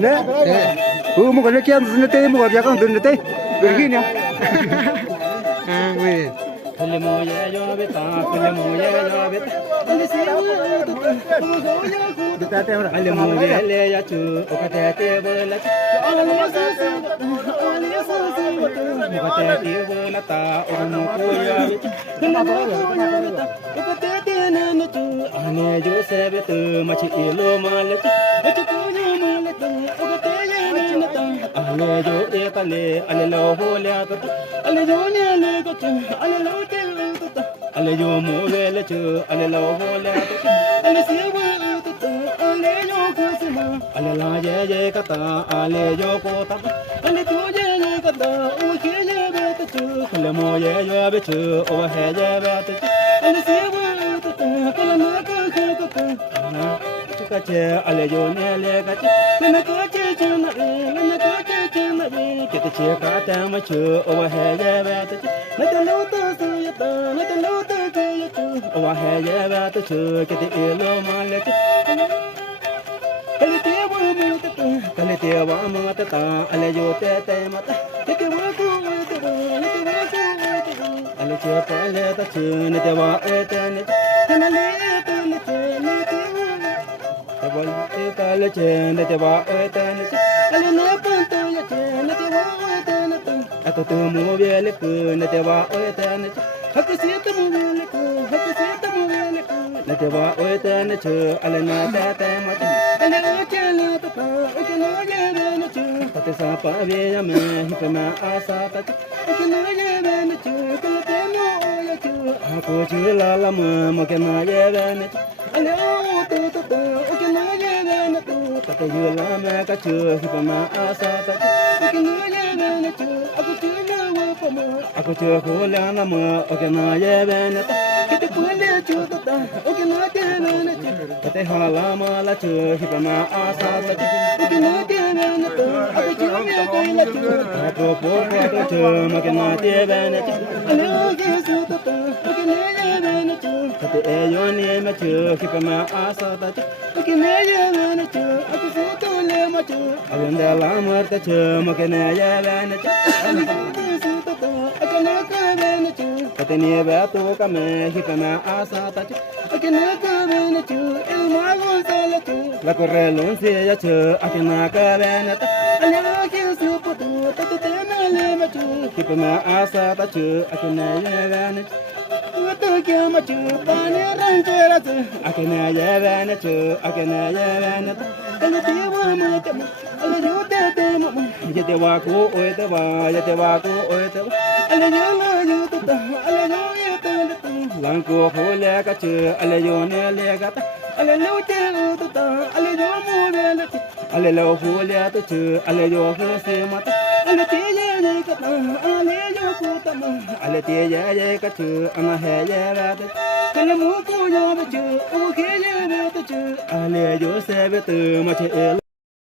nè một cái kia nó tê một cái con đừng tê đừng ghi nè vì Kale moya yo beta, kale moya yo beta. Ale siu tu tu, go yo ku. kita teh orang Ale moya le ya chu, okate te bela. Ale ya sa sa, ale ya sa sa. Okate te bela ta, omu ku ya beta. Kale moya yo beta, okate te na na chu. Ale yo se beta, machi ilo male chu. Machi ku yo male tu, okate ya na ta. Ale yo e kale, ale lo ho le beta. Ale yo ne le ko chu, ale lo ale yo mo le chu ale lo ho le ale si wa tu ale yo ko se ma ale la ye ka ta ale yo ko ta ale tu ye ka ta o che ye ba ta chu ale mo ye yo be chu o he ye ba ta ale si wa tu ale ma ka ka ta na chu ka che ale yo ne le ka che na ka che chu na na ka che chu na ke ta che ka ta ma chu o he ye ba ta na ta lo ta su ya ta na ta lo wa he ye ba ta chu ke te ilo ma le chu kale te wa mu ta ta kale te wa mu ta ta ale yo te te ma ta ke te wa ku te wa ale te wa ku te wa ale che pa le ta chu ne te wa e te ne kana le te ne che ne te wa te ka le che ne te wa e te ne ale na pa ta ya che ne te wa e te ne ta ato tu mu be le ku ne te wa e te ne ha ku si te mu be le ku na te wa o te na chu ale na te te ma chu ale o che na ta pa o ke na ye na chu ta te sa pa ve ya me hi pa ma a sa ta chu o ke na ye na chu ka la te no o ya chu a ko chu la la mo ke na ye na chu ale o tu ta ta o ke na ye na tu ta te yu la me ka chu hi pa ma a sa ta chu o ke na ye na chu a ko chu la wa pa mo a ko chu ko la na mo o ke na ye na ta kete pule chu ta o ke na te na na chu kete hala ma la chu hi pa ma a sa sa chu o ke na te na na ta a ko chu me ko la chu a ko po ko chu ma ke na te ba na chu ale o ke su ta o ke na ye ba na chu kete e yo ni ma chu hi pa ma a sa ta chu o ke na ye ba na chu a ko su to le ma chu a wen da la ma ta chu ma ke na ye ba na chu ale ko su ta a ke na ka ba na chu kete ni ba tu ka me hi pa ma a sa ta chu a ke na ka ba na chu el ma gon sa la chu la corre lon se ya chu a ke na ka ba na ta ale ke su pu tu ta te na le ma chu hi pa ma a sa ta chu a ke na ye ba na tu ke ma chu pa ne ran che la chu a ke na ye ba na chu a ke na ye ba na ta ale te wa ma te ma ale yo te ma ye te wa ku o te wa ye te wa ku o te wa ale yo la yo ta ale yo ye ta lang ko ho le ka chu ale yo ne le ka ta ale lo te o ta ale yo mo le le ale lo ho le ta chu ale yo ho se ma ta ale te ye ne ka ta ale yo ku ta ma ale te ye ka chu ama he ye ra ta ale mo ku yo ba chu o ke ye ba ta chu ale yo se be tu ma che